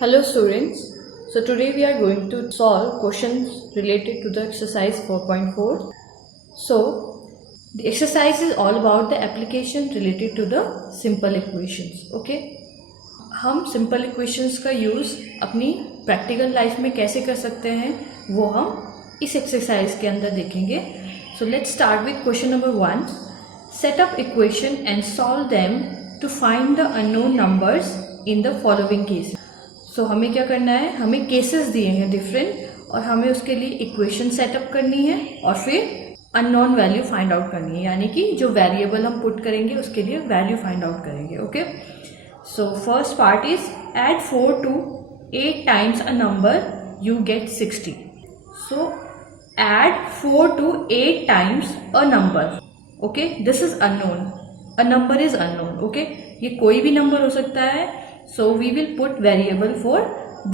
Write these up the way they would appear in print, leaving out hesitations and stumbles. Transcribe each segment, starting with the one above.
Hello students, so today we are going to solve questions related to the exercise 4.4. So the exercise is all about the application related to the simple equations. Okay, हम simple equations का use अपनी practical life में कैसे कर सकते हैं वो हम इस exercise के अंदर देखेंगे. So let's start with question number 1. Set up equation and solve them to find the unknown numbers in the following cases. सो हमें क्या करना है, हमें केसेस दिए हैं डिफरेंट और हमें उसके लिए इक्वेशन सेटअप करनी है और फिर अननोन वैल्यू फाइंड आउट करनी है, यानी कि जो वेरिएबल हम पुट करेंगे उसके लिए वैल्यू फाइंड आउट करेंगे. Okay, so first part is add 4 to 8 times a number you get 60. So add 4 to 8 times a number. Okay, this is unknown, a number is unknown. Okay, ये कोई भी number हो सकता है. So we will put variable for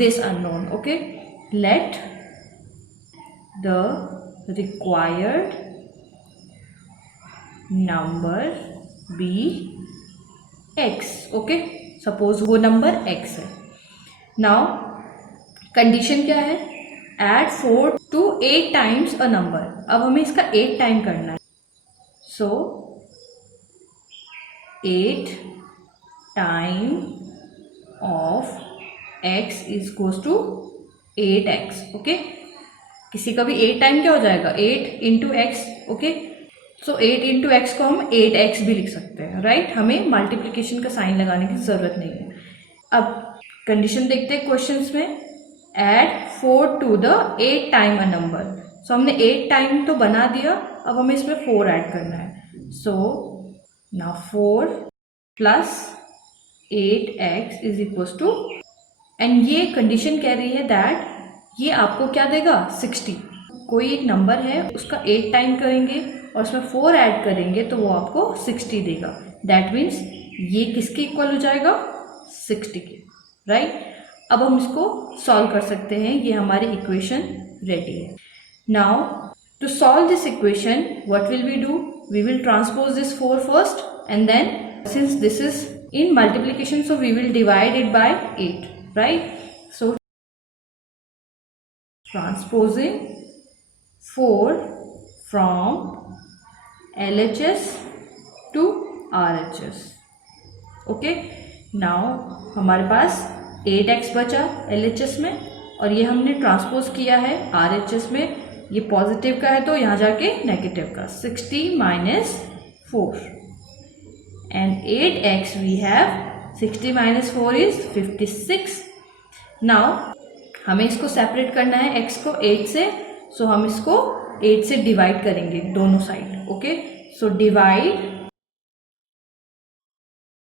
this unknown. Okay, let the required number be x. Okay, suppose वो number x है. Now condition क्या है, add 4 to 8 times a number. अब हमें इसका 8 टाइम करना है. So 8 time of x is equals to 8x. Okay, किसी का भी 8 टाइम क्या हो जाएगा, 8 इंटू एक्स. ओके, सो 8 इंटू एक्स को हम 8x भी लिख सकते हैं. राइट, हमें मल्टीप्लिकेशन का साइन लगाने की जरूरत नहीं है. अब कंडीशन देखते हैं क्वेश्चंस में. Add 4 to the 8 time a number. So हमने 8 टाइम तो बना दिया, अब हमें इसमें 4 ऐड करना है. So now 4 plus 8x is equal to, and ये कंडीशन कह रही है दैट ये आपको क्या देगा, 60. कोई एक नंबर है उसका 8 टाइम करेंगे और उसमें 4 ऐड करेंगे तो वो आपको 60 देगा. दैट मीन्स ये किसके इक्वल हो जाएगा, 60 के. राइट, अब हम इसको सॉल्व कर सकते हैं. ये हमारी इक्वेशन रेडी है. Now to solve this equation what will we do, we will transpose this 4 first and then since this is in multiplication, so we will divide it by 8. Right, so transposing 4 from LHS to RHS. Okay, now हमारे पास 8x बचा LHS में और ये हमने transpose किया है RHS में. ये पॉजिटिव का है तो यहाँ जाके नेगेटिव का. 60 minus 4 and 8x we have 60 minus 4 is 56. now हमें इसको सेपरेट करना है x को 8 से. सो हम इसको 8 से डिवाइड करेंगे दोनों side. Okay, so divide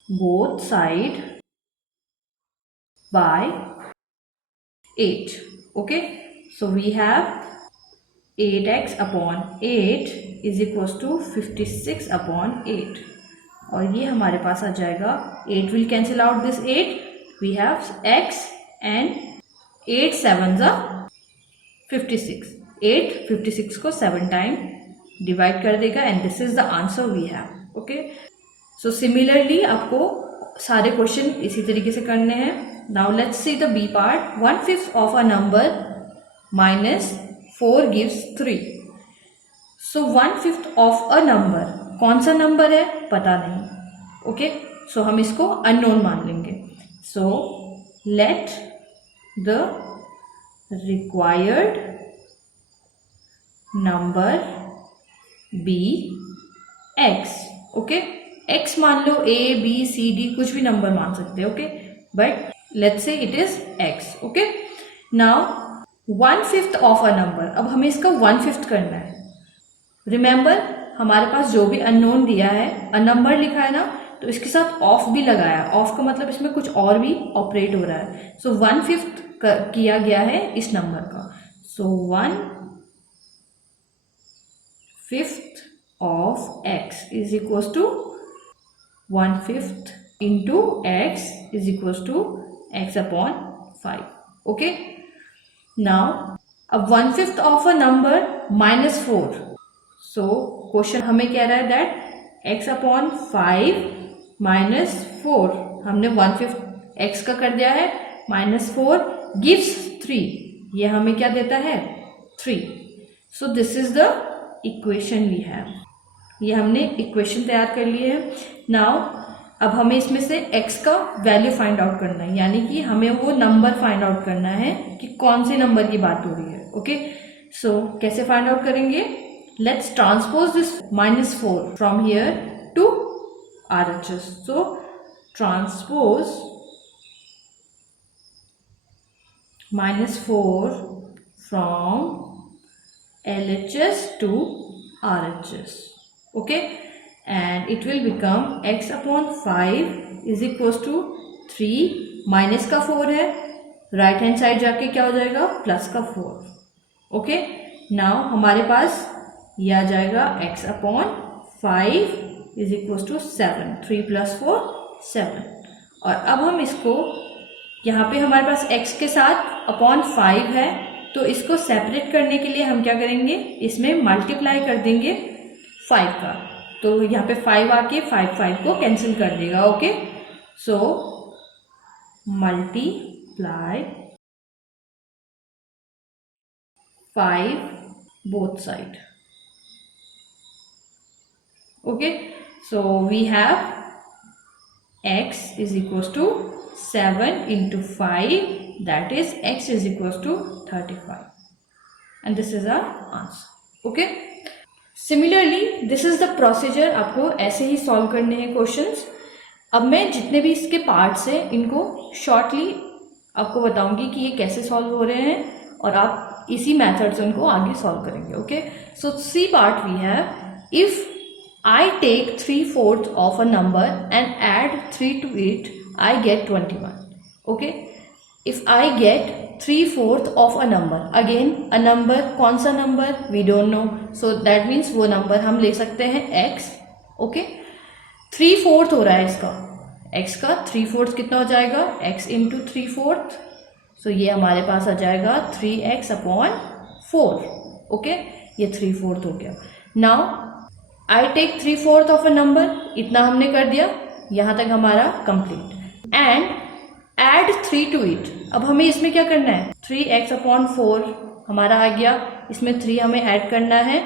both side by 8. Okay, so we have 8x upon 8 is equals to 56 upon 8. और ये हमारे पास आ जाएगा, 8 will cancel out this 8, we have x and 8 7 जा 56. 8 56 को 7 टाइम डिवाइड कर देगा and this is the answer we have. Okay, so similarly आपको सारे क्वेश्चन इसी तरीके से करने हैं. Now let's see the B part. 1/5 of a number minus 4 gives 3. So 1/5 of a number, कौन सा नंबर है पता नहीं. ओके, सो हम इसको अननोन मान लेंगे. So let the required number be x. Okay, x मान लो, a b c d कुछ भी नंबर मान सकते हैं. Okay, but let's say it is x. Okay, now 1/5 of a number. अब हमें इसका 1/5 करना है. रिमेंबर, हमारे पास जो भी अननोन दिया है, अ नंबर लिखा है ना, तो इसके साथ ऑफ भी लगाया. ऑफ का मतलब इसमें कुछ और भी ऑपरेट हो रहा है. सो 1/5 किया गया है इस नंबर का. So 1/5 of x is equal to 1/5 into x is equal to x upon 5. Okay, now अब 1/5 of a number minus 4. So question हमें कह रहा है दैट x अपॉन 5 माइनस 4. हमने 1/5 x का कर दिया है, -4 gives 3, ये हमें क्या देता है 3. So this is the equation we have. ये हमने इक्वेशन तैयार कर ली है. नाउ अब हमें इसमें से x का वैल्यू फाइंड आउट करना है, यानी कि हमें वो नंबर फाइंड आउट करना है कि कौन से नंबर की बात हो रही है. ओके, सो कैसे फाइंड आउट करेंगे? Let's transpose this -4 from here to RHS. So transpose -4 from LHS to RHS. Okay, and it will become x upon 5 is equals to 3. Minus का 4 है, राइट हैंड साइड जाके क्या हो जाएगा plus का 4. Okay, now हमारे पास ये आ जाएगा x upon 5 is equals to 7. 3 + 4 7. और अब हम इसको यहाँ पे हमारे पास x के साथ अपॉन 5 है, तो इसको सेपरेट करने के लिए हम क्या करेंगे, इसमें मल्टीप्लाई कर देंगे 5 का. तो यहाँ पे 5 आके 5 को कैंसिल कर देगा. Okay, so multiply 5 both side. Okay, so we have x is equals to 7 into 5, that is x is equals to 35, and this is our answer. Okay, similarly this is the procedure. आपको ऐसे ही solve करने हैं questions. अब मैं जितने भी इसके parts हैं इनको शॉर्टली आपको बताऊंगी कि ये कैसे सॉल्व हो रहे हैं, और आप इसी मेथड से उनको आगे सॉल्व करेंगे. Okay, so C part we have, if I take 3/4 of a number and add 3 to it, I get 21. Okay, if I get 3/4 of a number, again a number, कौन सा number we don't know, so that means वो number हम ले सकते हैं x. Okay, 3/4 हो रहा है इसका, x का 3/4 कितना हो जाएगा, x into 3/4. so ये हमारे पास आ जाएगा 3x upon 4. ओके, ये 3/4 हो गया. Now I take 3/4 of a number, इतना हमने कर दिया, यहाँ तक हमारा complete. And add 3 to it. अब हमें इसमें क्या करना है, 3x upon 4 हमारा आ गया, इसमें 3 हमें ऐड करना है,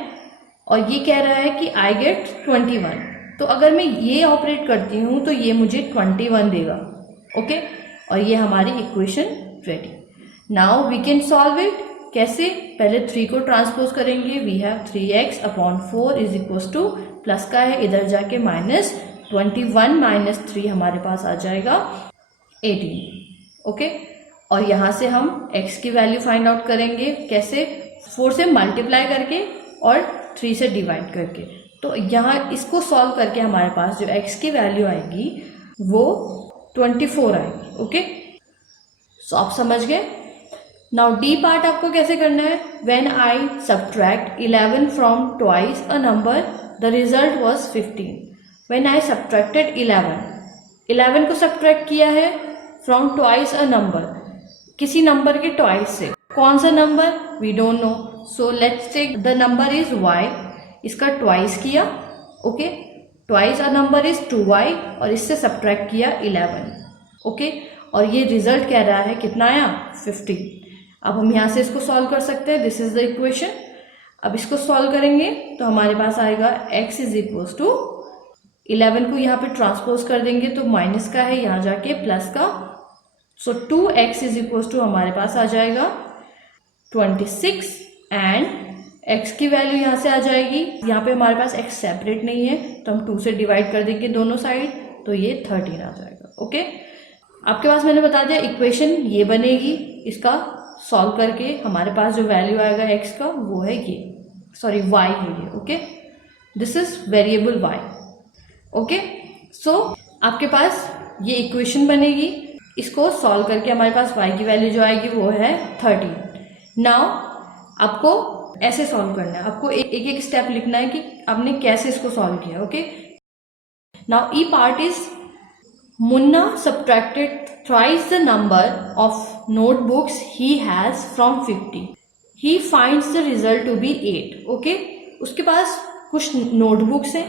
और ये कह रहा है कि I get 21. तो अगर मैं ये ऑपरेट करती हूँ तो ये मुझे 21 देगा. ओके, और ये हमारी equation ready. Now we can solve it. कैसे, पहले 3 को ट्रांसपोज करेंगे. We have 3x upon 4 is equals to, plus का है इधर जाके -21 माइनस 3 हमारे पास आ जाएगा 18. ओके, और यहाँ से हम x की वैल्यू फाइंड आउट करेंगे. कैसे, 4 से मल्टीप्लाई करके और 3 से डिवाइड करके. तो यहाँ इसको सॉल्व करके हमारे पास जो x की वैल्यू आएगी वो 24 आएगी. ओके, सो आप समझ गए. नाउ डी पार्ट आपको कैसे करना है. When I subtract 11 from twice a number the result was 15. When I subtracted 11 को सब्ट्रैक्ट किया है फ्रॉम ट्वाइस अ नंबर, किसी नंबर के ट्वाइस से. कौन सा number we don't know, so let's take the number is y. इसका twice किया. Okay, twice a number is 2y, और इससे सब्ट्रैक्ट किया 11. ओके, और ये रिजल्ट कह रहा है कितना आया 15. अब हम यहाँ से इसको सॉल्व कर सकते हैं. This is the equation. अब इसको सॉल्व करेंगे तो हमारे पास आएगा x इज इक्वल्स टू 11 को यहाँ पे ट्रांसपोज कर देंगे तो माइनस का है, यहाँ जाके प्लस का. सो 2x इज इक्वल्स टू हमारे पास आ जाएगा 26, एंड x की वैल्यू यहाँ से आ जाएगी. यहाँ पे हमारे पास x सेपरेट नहीं है तो हम 2 से डिवाइड कर देंगे दोनों साइड, तो ये 13 आ जाएगा. ओके, आपके पास मैंने बता दिया इक्वेशन ये बनेगी. इसका सॉल्व करके हमारे पास जो वैल्यू आएगा x का वो है ये, सॉरी y है ये. Okay, this is variable y. Okay, so आपके पास ये इक्वेशन बनेगी. इसको सॉल्व करके हमारे पास y की वैल्यू जो आएगी वो है 13. नाउ आपको ऐसे सॉल्व करना है, आपको एक एक स्टेप लिखना है कि आपने कैसे इसको सॉल्व किया. Okay, now E part is Munna subtracted thrice the number of notebooks he has from 50. He finds the result to be 8. Okay? उसके पास कुछ नोटबुक्स हैं,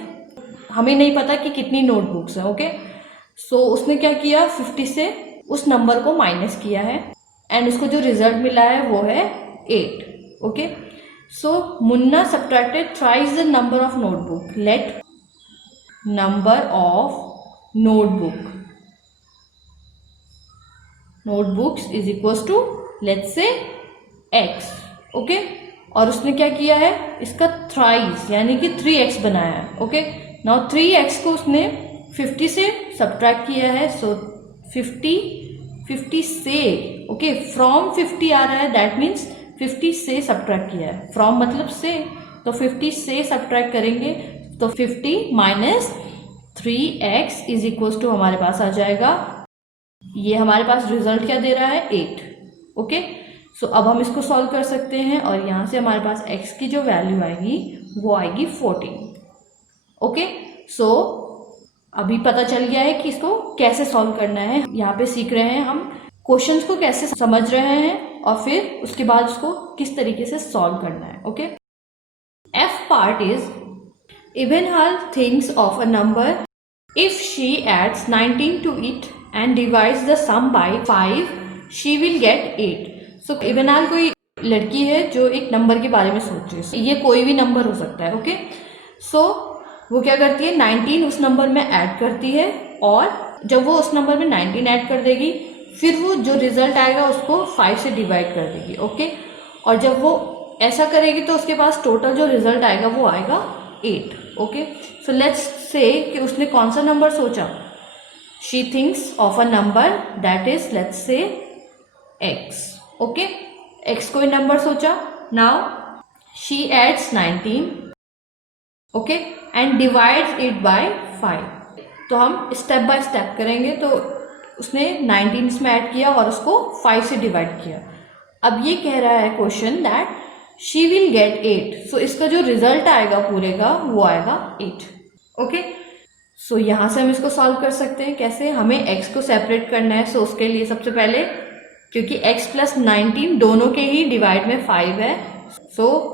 हमें नहीं पता कि कितनी नोटबुक्स हैं. ओके, सो उसने क्या किया, 50 से उस नंबर को माइनस किया है एंड उसको जो रिजल्ट मिला है वो है 8. Okay, so Munna subtracted thrice the number of notebook. Let number of notebooks is equals to let's say x. Okay, और उसने क्या किया है, इसका थ्राइस यानी कि 3x बनाया है. ओके, नाउ 3x को उसने 50 से सब्ट्रैक्ट किया है. सो 50 से, ओके, फ्रॉम 50 आ रहा है, दैट मीन्स 50 से सब्ट्रैक्ट किया है. फ्रॉम मतलब से, तो 50 से सब्ट्रैक्ट करेंगे तो 50 minus 3x is equals to हमारे पास आ जाएगा, ये हमारे पास रिजल्ट क्या दे रहा है 8. ओके, सो अब हम इसको सॉल्व कर सकते हैं और यहाँ से हमारे पास x की जो वैल्यू आएगी वो आएगी 14. ओके, सो अभी पता चल गया है कि इसको कैसे सॉल्व करना है. यहाँ पे सीख रहे हैं हम क्वेश्चंस को कैसे समझ रहे हैं और फिर उसके बाद उसको किस तरीके से सॉल्व करना है. Okay, F part is Evenhal thinks of a number. If she adds 19 to it and divides the sum by 5, she will get 8. So Evenhal कोई लड़की है जो एक नंबर के बारे में सोच रही है. ये कोई भी नंबर हो सकता है. ओके, सो वो क्या करती है, 19 उस नंबर में ऐड करती है और जब वो उस नंबर में 19 ऐड कर देगी फिर वो जो रिजल्ट आएगा उसको 5 से डिवाइड कर देगी. ओके, और जब वो ऐसा करेगी तो उसके पास टोटल जो रिजल्ट आएगा वो आएगा 8. ओके, सो लेट्स से कि उसने कौन सा नंबर सोचा. She thinks of a number that is let's say x. Okay, x कोई नंबर सोचा. Now she adds 19, okay, and divides it by 5. तो हम स्टेप बाय स्टेप करेंगे. तो उसने 19 इसमें ऐड किया और उसको 5 से डिवाइड किया. अब ये कह रहा है question that she will get 8. सो इसका जो रिजल्ट आएगा पूरे का वो आएगा 8. ओके, सो यहाँ से हम इसको सॉल्व कर सकते हैं. कैसे, हमें x को सेपरेट करना है. सो उसके लिए सबसे पहले, क्योंकि x प्लस 19 दोनों के ही डिवाइड में 5 है, सो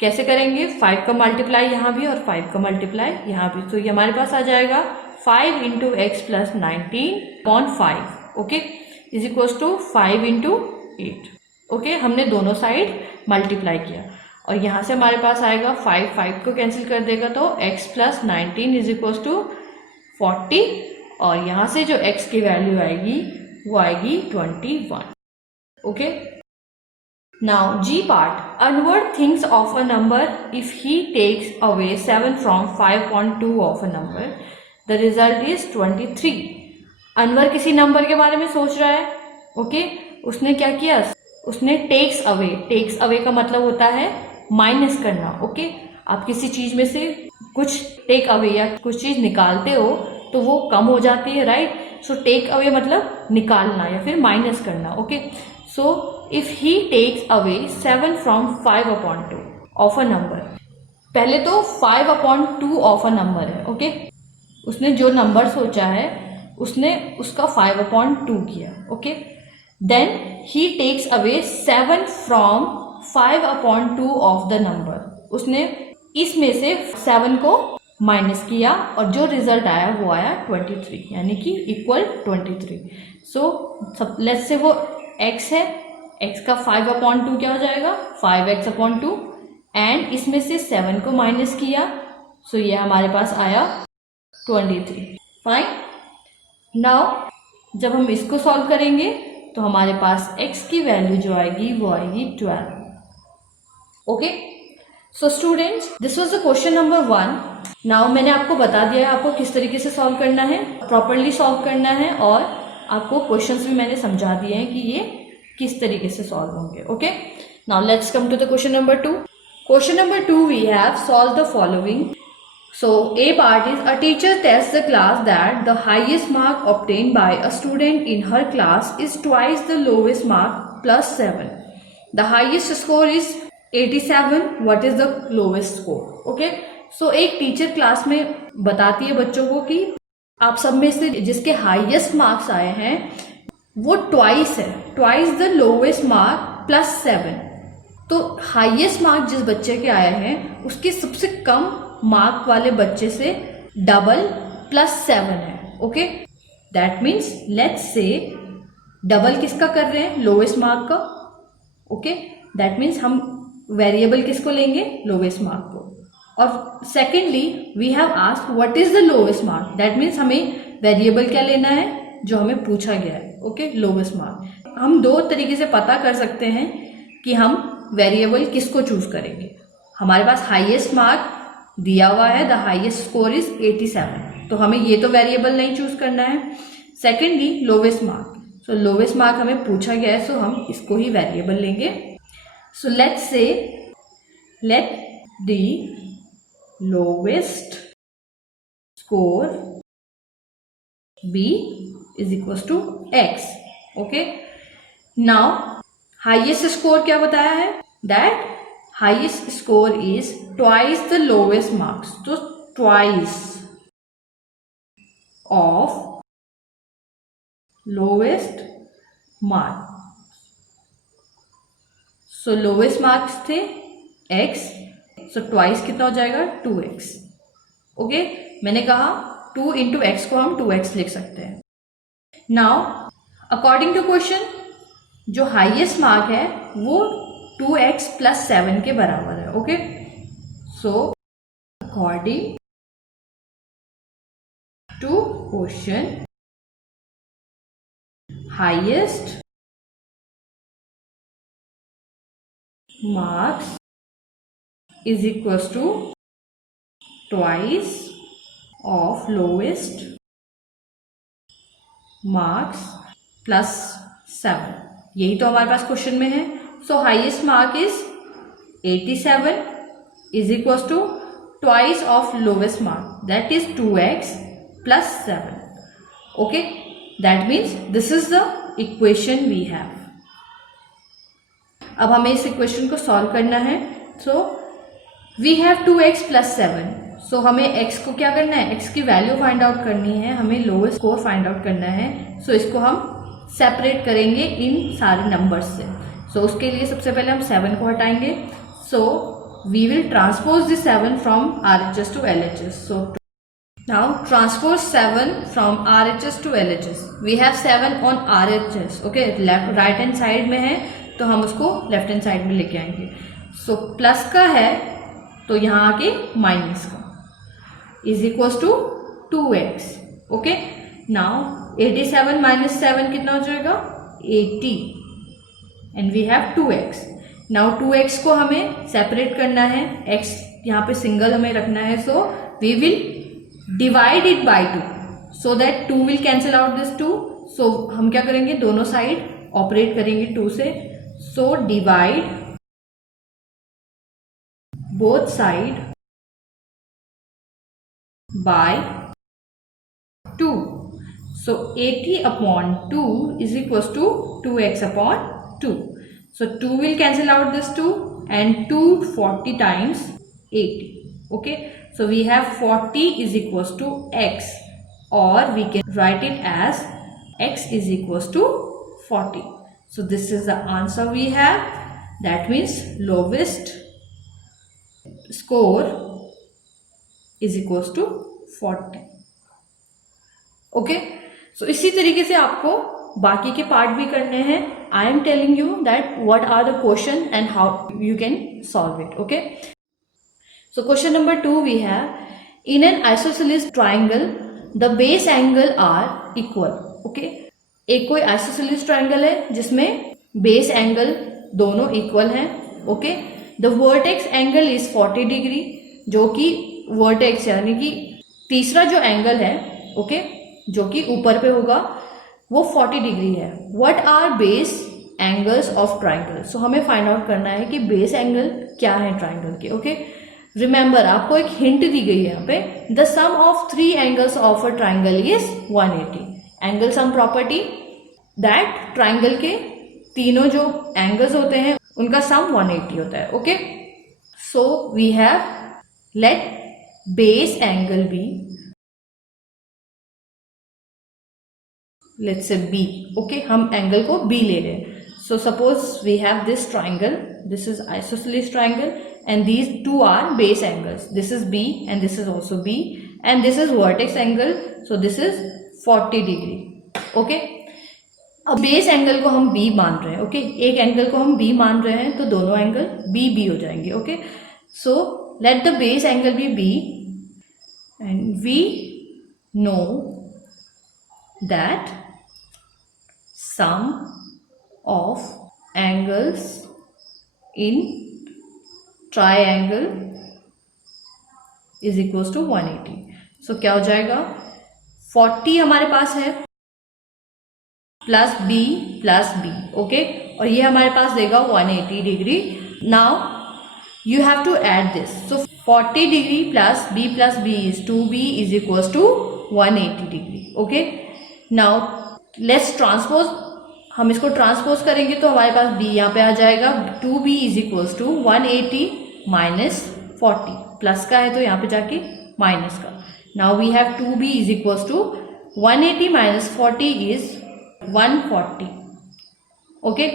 कैसे करेंगे, 5 का मल्टीप्लाई यहाँ भी और 5 का मल्टीप्लाई यहाँ भी. तो ये हमारे पास आ जाएगा 5 into x plus 19/5. Okay, is equals to 5 into 8. Okay, हमने दोनों साइड मल्टीप्लाई किया और यहाँ से हमारे पास आएगा 5 को कैंसिल कर देगा तो x plus 19 is equals to 40 और यहाँ से जो x की वैल्यू आएगी वो आएगी 21. Okay, now G part. Anwar thinks of a number if he takes away 7 from 5.2 of a number. The result is 23. Anwar किसी नंबर के बारे में सोच रहा है. ओके, उसने क्या किया, उसने टेक्स अवे का मतलब होता है माइनस करना. ओके, आप किसी चीज में से कुछ टेक अवे या कुछ चीज निकालते हो तो वो कम हो जाती है, राइट. सो टेक अवे मतलब निकालना या फिर माइनस करना. Okay, so if he takes away 7 from 5/2 of a number. पहले तो 5/2 ऑफ अ नंबर है. ओके, उसने जो नंबर सोचा है उसने उसका 5/2 किया. Okay, then he takes away 7 from 5/2 of the number. उसने इसमें से 7 को माइनस किया और जो रिजल्ट आया वो आया 23 यानी कि इक्वल 23. सो लेट्स से वो x है, x का 5/2 क्या हो जाएगा 5x/2 एंड इसमें से 7 को माइनस किया. सो ये हमारे पास आया 23. फाइन. नाउ जब हम इसको सॉल्व करेंगे तो हमारे पास x की वैल्यू जो आएगी वो आएगी 12. Okay, so students, this was the question number 1. Now मैंने आपको बता दिया है आपको किस तरीके से सॉल्व करना है, प्रॉपरली सॉल्व करना है और आपको क्वेश्चंस भी मैंने समझा दिए हैं कि ये किस तरीके से सॉल्व होंगे. Okay, now let's come to the question number 2. Question number 2 we have solve the following. So A part is a teacher tells the class that the highest mark obtained by a student in her class is twice the lowest mark plus 7. The highest score is 87. What is the lowest score? Okay. So एक teacher class में बताती है बच्चों को कि आप सब में से जिसके हाईएस्ट मार्क्स आए हैं वो ट्वाइस है, twice the lowest mark plus 7. तो हाईएस्ट मार्क जिस बच्चे के आए हैं उसके सबसे कम मार्क वाले बच्चे से डबल प्लस 7 है. Okay, that means let's say double किसका कर रहे हैं, लोवेस्ट मार्क का, ओके, दैट मीन्स हम वेरिएबल किसको लेंगे, लोवेस्ट मार्क को। और secondly we have asked what is the lowest mark, that means हमें वेरिएबल क्या लेना है जो हमें पूछा गया है, ओके, लोवेस्ट मार्क। हम दो तरीके से पता कर सकते हैं कि हम वेरिएबल किसको चूज करेंगे। हमारे पास हाईएस्ट मार्क दिया हुआ है, द हाईएस्ट स्कोर इज 87, तो हमें ये तो वेरिएबल नहीं चूज करना है। Secondly lowest mark, so lowest mark हमें पूछा गया है, सो हम इसको ही वेरिएबल लेंगे। So let's say let the lowest score be is equal to x, okay. Now highest score क्या बताया है, that highest score is twice the lowest marks, तो twice of lowest mark. So lowest marks थे x, so twice कितना हो जाएगा 2x, okay. मैंने कहा 2 इंटू एक्स को हम 2x लिख सकते हैं। नाउ अकॉर्डिंग टू क्वेश्चन जो हाईएस्ट मार्क है वो 2x प्लस 7 के बराबर है, okay. So according to question highest marks is equal to twice of lowest marks plus 7, यही तो हमारे पास क्वेश्चन में है। So highest mark is 87 is equal to twice of lowest mark, that is 2x plus 7, okay. That means this is the equation we have. अब हमें इस equation को सॉल्व करना है। So we have 2x plus 7, so हमें x को क्या करना है, x की वैल्यू फाइंड आउट करनी है, हमें लोवेस्ट स्कोर फाइंड आउट करना है। सो इसको हम सेपरेट करेंगे इन सारे नंबर्स से। सो उसके लिए सबसे पहले हम 7 को हटाएंगे। So we will transpose this 7 from RHS to LHS। So now transpose 7 from RHS to LHS। We have 7 on RHS, okay, left right hand side में है तो हम उसको लेफ्ट हैंड साइड में लेके आएंगे। सो प्लस का है तो यहाँ आके माइनस का is equal to 2x, okay. Now 87 minus 7 कितना हो जाएगा 80 and we have 2x। Now 2x को हमें सेपरेट करना है, x यहाँ पे सिंगल हमें रखना है। So we will divide it by 2 so that 2 will cancel out this 2। So हम क्या करेंगे, दोनों साइड ऑपरेट करेंगे 2 से। So divide both side by 2। So 80 upon 2 is equals to 2x upon 2. So 2 will cancel out this 2 and 240 times 80. Okay. So we have 40 is equals to x, or we can write it as x is equals to 40. So this is the answer we have. That means lowest score is equals to 40. Okay. सो इसी तरीके से आपको बाकी के part भी करने हैं। I am telling you that what are the question and how you can solve it, okay. So question number 2 we have in an isosceles triangle the base angle are equal, okay. एक कोई isosceles triangle है जिसमें base angle दोनों equal हैं, okay. The vertex angle is 40 degree, जो कि vertex यानी कि तीसरा जो एंगल है, ओके, जो कि ऊपर पे होगा वो 40 डिग्री है। What are base angles of triangle, so हमें फाइंड आउट करना है कि बेस एंगल क्या है ट्राइंगल के, ओके। रिमेंबर आपको एक हिंट दी गई है यहाँ पे, the sum of 3 angles of a triangle is 180। Angle sum property that triangle के तीनों जो एंगल्स होते हैं उनका सम 180 होता है, okay. So we have let base angle B, let's say B, okay. हम एंगल को B ले रहे हैं। So suppose we have this triangle, this is isosceles triangle and these 2 are base angles, this is B and this is also B and this is vertex angle, so this is 40 degree, okay. अब base angle को हम B मान रहे हैं, okay, एक angle को हम B मान रहे हैं तो दोनों एंगल बी बी हो जाएंगे, okay. So let the base angle B B and we know that sum of angles in triangle is equal to 180। So क्या हो जाएगा, 40 हमारे पास है प्लस बी, ओके, और ये हमारे पास देगा 180 degree. Now you have to add this, so 40 degree plus B is 2b is equal to 180 degree, okay. Now let's transpose, हम इसको ट्रांसपोज करेंगे तो हमारे पास b यहाँ पे आ जाएगा, 2b is equal to 180 minus 40, plus का है तो यहाँ पे जाके माइनस का। Now we have 2b is equal to 180 minus 40 is 140, okay.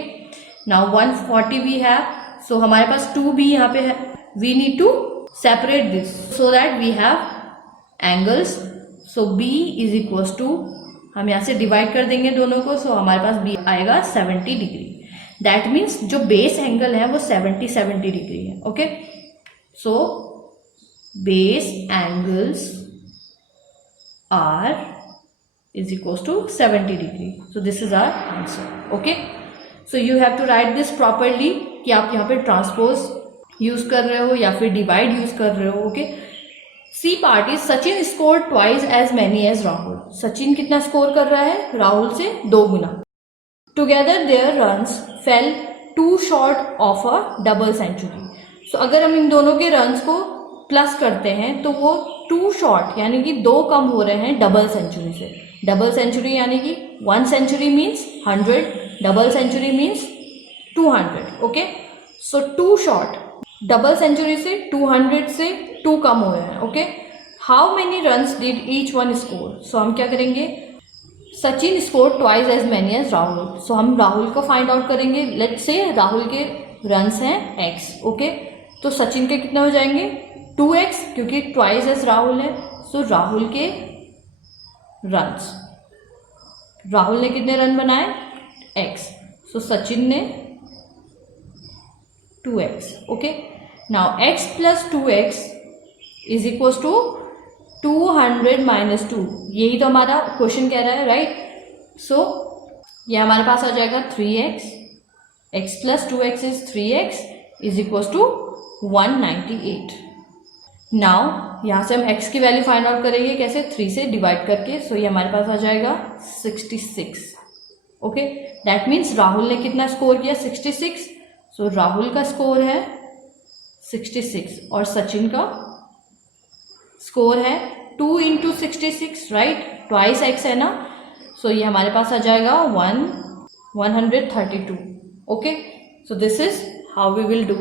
Now 140 we have, so हमारे पास 2b यहाँ पे है, we need to separate this so that we have angles. So b is equal to, हम यहाँ से divide कर देंगे दोनों को, सो हमारे पास b आएगा 70 डिग्री। दैट मीन्स जो बेस एंगल है वो 70 डिग्री है, okay. So base angles are is equals to 70 degree. So this is our answer, okay. So you have to write this properly कि आप यहाँ पे ट्रांसपोज यूज कर रहे हो या फिर डिवाइड यूज कर रहे हो, okay. C part is Sachin score twice as many as Rahul. Sachin कितना स्कोर कर रहा है, राहुल से 2 गुना। Together their runs fell 2 short of a double century. So अगर हम इन दोनों के रन्स को प्लस करते हैं तो वो 2 शॉर्ट यानी कि 2 कम हो रहे हैं डबल सेंचुरी से। डबल सेंचुरी यानी कि 1 century means 100, double century means 200, okay. So 2 short, double century से 200 से 2 कम हो रहे हैं, okay. How many runs did each one score. So हम क्या करेंगे, Sachin score twice as many as Rahul. So हम राहुल को फाइंड आउट करेंगे। लेट्स से राहुल के रन्स हैं x, ओके। तो सचिन के कितने हो जाएंगे 2x, क्योंकि ट्वाइस एज राहुल है। सो राहुल के रन्स, राहुल ने कितने रन बनाए x, सो सचिन ने 2x, okay. Now x plus 2x is equal to 200 minus 2, यही तो हमारा क्वेश्चन कह रहा है, राइट। सो ये हमारे पास आ जाएगा 3x, x plus 2x is 3x is equal to 198। Now यहाँ से हम x की वैल्यू फाइंड आउट करेंगे कैसे, 3 से डिवाइड करके। सो ये हमारे पास आ जाएगा 66, ओके। दैट मीन्स राहुल ने कितना स्कोर किया 66। सो राहुल का स्कोर है 66 और सचिन का स्कोर है 2 इंटू 66, राइट, ट्वाइस x है ना। सो ये हमारे पास आ जाएगा 132, okay. So this is how we will do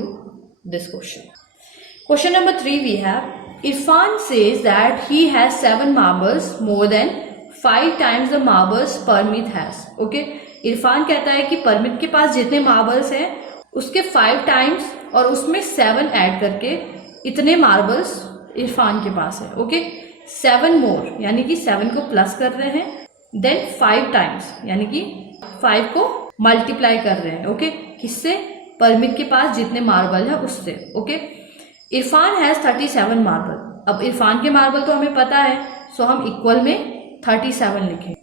this question. Question number 3 we have, Irfan says that he has 7 marbles more than 5 times the marbles Parmit has, okay। Irfan कहता है कि परमित के पास जितने मार्बल्स हैं उसके 5 टाइम्स और उसमें 7 ऐड करके इतने मार्बल्स इरफान के पास है, ओके। 7 मोर यानी कि 7 को प्लस कर रहे हैं, देन 5 टाइम्स यानी कि 5 को मल्टीप्लाई कर रहे हैं, ओके। किससे, परमित के पास जितने मार्बल है उससे, ओके। Irfan has 37 marble. अब इरफान के मार्बल तो हमें पता है, सो हम इक्वल में 37 लिखें।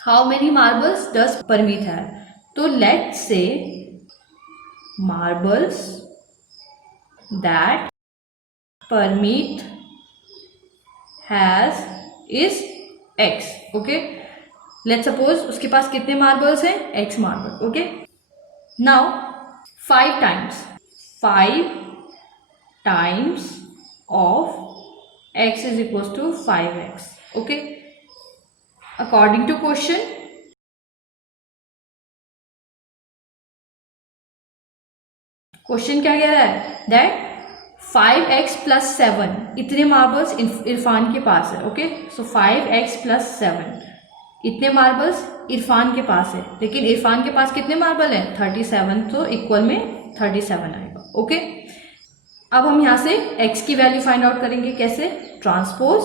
How many marbles does Parmit है, तो let's say marbles that Parmit has is x, okay. Let's suppose उसके पास कितने मार्बल्स हैं, x marble, okay. Now 5 times, 5 times of x is equals to 5x, okay। According to question, क्या कह रहा है, that 5x plus 7 इतने मार्बल्स इरफान के पास है, ओके। सो 5x plus 7 इतने मार्बल्स इरफान के पास है, लेकिन इरफान के पास कितने मार्बल हैं 37, तो इक्वल में 37 आएगा, ओके। अब हम यहाँ से x की वैल्यू फाइंड आउट करेंगे कैसे, transpose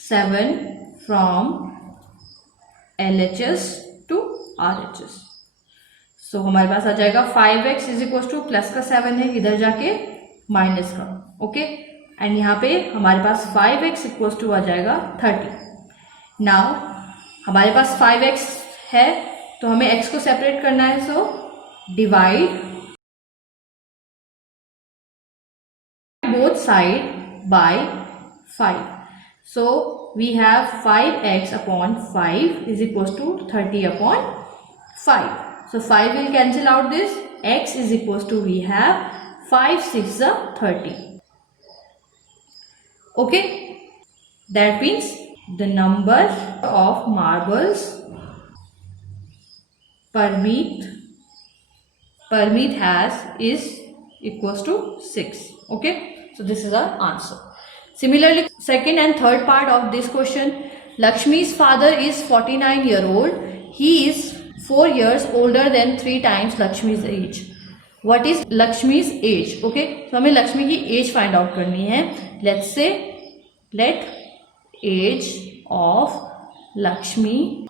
7 from LHS to RHS। सो हमारे पास आ जाएगा 5x is equal to plus का 7 है, इधर जाके माइनस का, ओके। एंड यहाँ पे हमारे पास 5x इक्वल टू आ जाएगा 30। नाउ हमारे पास 5x है तो हमें x को सेपरेट करना है, so divide both side by 5. So we have 5x upon 5 is equals to 30 upon 5. So 5 will cancel out this. X is equals to, we have 5 6 30. Okay, that means the number of marbles Parmeet has is equals to 6. Okay, so this is our answer. Similarly, second and third part of this question, Lakshmi's father is 49-year-old. He is 4 years older than 3 times Lakshmi's age. What is Lakshmi's age? Okay, so हमें लक्ष्मी की age find out करनी है. Let's say let age of Lakshmi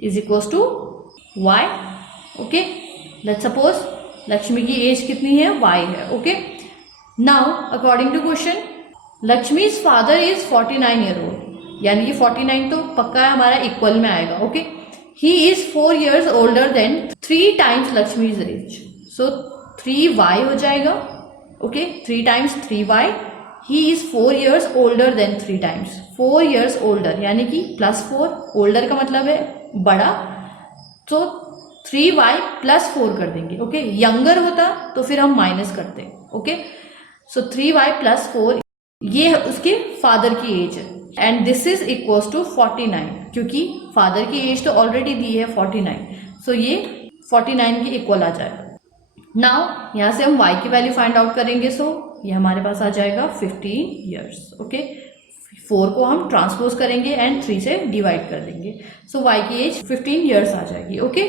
is equals to y. Okay, let's suppose Lakshmi की as कितनी है, y है. Okay, now according to question Lakshmi's father is 49-year-old, यानी कि 49 तो पक्का है हमारा इक्वल में आएगा. Okay, he is 4 years older than 3 times Lakshmi's age, so 3y हो जाएगा. Okay, 3 times 3y. He is 4 years older than 3 times 4 years older, यानी कि +4. ओल्डर का मतलब है बड़ा, तो 3y +4 कर देंगे. ओके, यंगर होता तो फिर हम माइनस करते. ओके, सो 3y +4 ये उसके फादर की एज है. And this is equals to 49, क्योंकि फादर की एज तो ऑलरेडी दी है 49, सो ये 49 के इक्वल आ जाएगा. नाउ यहाँ से हम y की वैल्यू फाइंड आउट करेंगे. सो ये हमारे पास आ जाएगा 15 years. ओके, 4 को हम ट्रांसपोज करेंगे एंड 3 से डिवाइड कर देंगे. सो y की एज 15 years आ जाएगी. Okay,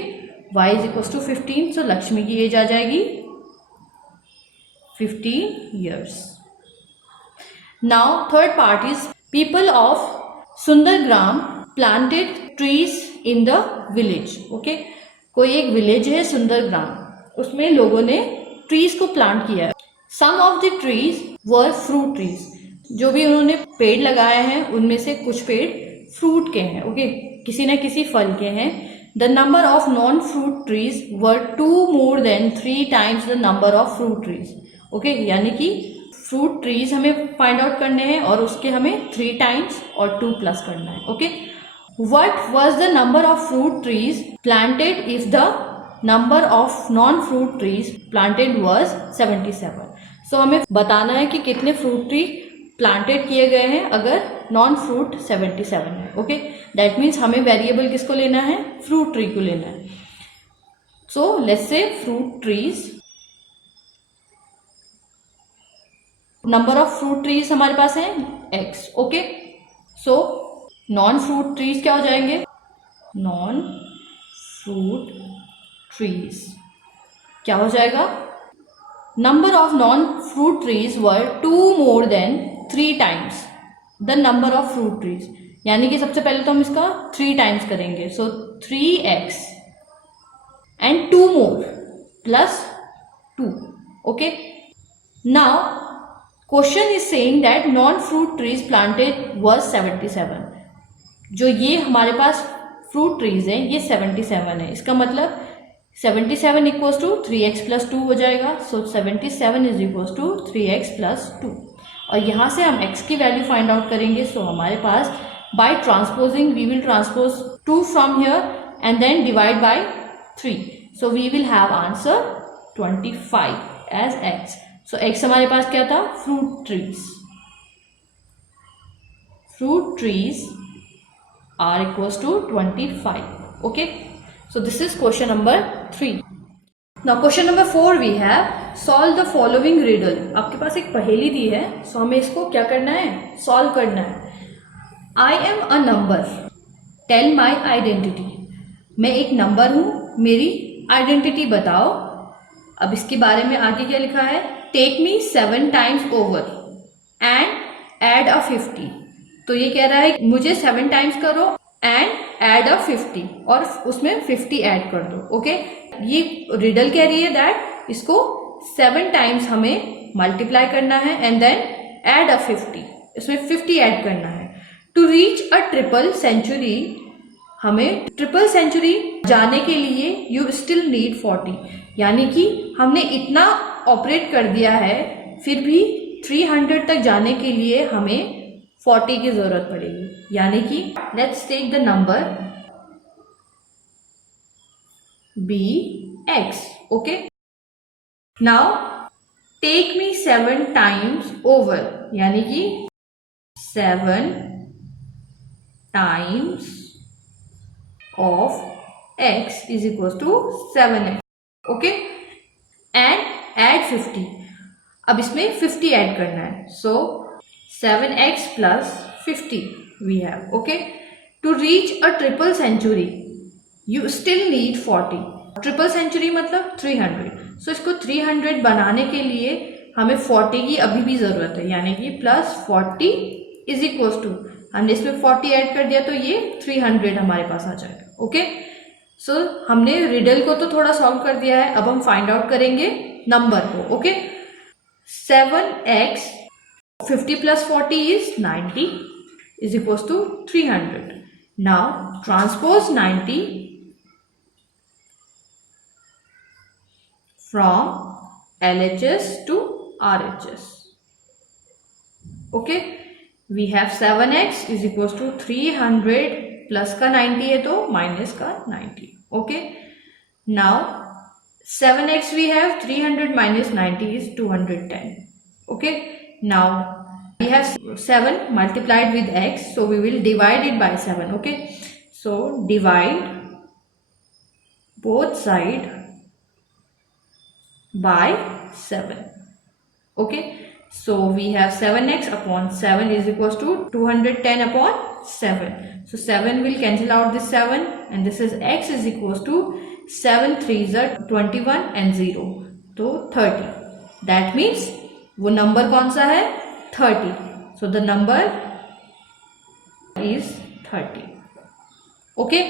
y is equal to 15, so Lakshmi की एज आ जाएगी 15 years. Now third part is people of Sundargram planted trees in the village. Okay, कोई एक विलेज है सुंदरग्राम, उसमें लोगों ने ट्रीज को प्लांट किया है. Some of the trees were fruit trees. जो भी उन्होंने पेड़ लगाए हैं उनमें से कुछ पेड़ फ्रूट के हैं. ओके, किसी न किसी फल के हैं. The number of non-fruit trees were 2 more than 3 times the number of fruit trees. Okay, यानी कि फ्रूट ट्रीज हमें फाइंड आउट करने हैं और उसके हमें 3 टाइम्स और 2 प्लस करना है. Okay, what was the number of fruit trees planted if the number of non fruit trees planted was 77. सो हमें बताना है कि कितने फ्रूट ट्री प्लांटेड किए गए हैं अगर नॉन फ्रूट 77 है. ओके, दैट मीन्स हमें वेरिएबल किसको लेना है, फ्रूट ट्री को लेना है. सो लेट्स से fruit trees, number of fruit trees हमारे पास है x. Okay, so non fruit trees क्या हो जाएंगे, नॉन फ्रूट ट्रीज क्या हो जाएगा, number of non fruit trees were 2 more than 3 times the number of fruit trees, यानी कि सबसे पहले तो हम इसका 3 टाइम्स करेंगे. सो 3x and 2 more plus 2. Okay, now question is saying that non fruit trees planted was 77. जो ये हमारे पास फ्रूट ट्रीज हैं ये 77 है. इसका मतलब 77 इक्वल्स टू 3x + 2 हो जाएगा. सो 77 इज इक्वल्स टू 3x + 2. और यहाँ से हम x की वैल्यू फाइंड आउट करेंगे. सो हमारे पास by transposing we will transpose 2 from here and then divide by 3. So we will have answer 25 as x. So x हमारे पास क्या था, fruit trees. Fruit trees are equals to 25. Okay, so this is question number 3. Now question number 4 we have solve the following riddle. आपके पास एक पहेली दी है, सो हमें इसको क्या करना है, सॉल्व करना है. I am a number, tell my identity. मैं एक नंबर हूं, मेरी आइडेंटिटी बताओ. अब इसके बारे में आगे क्या लिखा है, take me 7 times over and add a 50. तो ये कह रहा है मुझे 7 टाइम्स करो एंड एड अ 50 और उसमें 50 ऐड कर दो. ओके, ये रिडल कह रही है दैट इसको 7 टाइम्स हमें मल्टीप्लाई करना है एंड देन एड अ 50, इसमें 50 ऐड करना है. To reach a triple century, हमें ट्रिपल सेंचुरी जाने के लिए यू स्टिल नीड 40, यानी कि हमने इतना ऑपरेट कर दिया है, फिर भी 300 तक जाने के लिए हमें 40 की जरूरत पड़ेगी. यानी कि let's take the number bx. Okay, now take me 7 times over, यानी कि 7 times of x is equals to 7x. Okay, and add 50. अब इसमें 50 ऐड करना है. So 7x plus 50 we have. Okay, to reach a triple century you still need 40. Triple century मतलब 300. सो इसको 300 बनाने के लिए हमें 40 की अभी भी जरूरत है, यानी कि प्लस 40 इज इक्वल्स टू, हमने इसमें 40 ऐड कर दिया तो ये 300 हमारे पास आ जाएगा. ओके, सो हमने रिडल को तो थोड़ा सॉल्व कर दिया है, अब हम फाइंड आउट करेंगे नंबर को. Okay, 7x 50 plus 40 is 90 is equals to 300. Now transpose 90 from LHS to RHS. Okay, we have 7x is equals to 300 plus का 90 है तो माइनस का 90. Okay, now 7x we have 300 minus 90 is 210. Okay, now we have 7 multiplied with x, so we will divide it by 7. Okay, so divide both side by 7. Okay, so we have 7x upon 7 is equals to 210 upon 7. So 7 will cancel out this 7 and this is x is equals to 7 3s are 21 and 0 तो 30. That means वो number कौन सा है? 30. So the number is 30. Okay,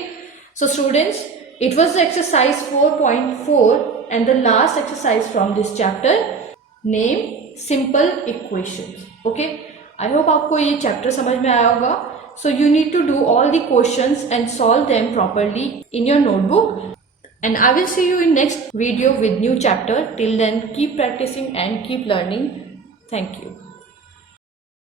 so students, it was the exercise 4.4 and the last exercise from this chapter. Name simple equations. Okay, I hope आपको ये chapter समझ में आया होगा. So you need to do all the questions and solve them properly in your notebook. And I will see you in next video with new chapter. Till then, keep practicing and keep learning. Thank you.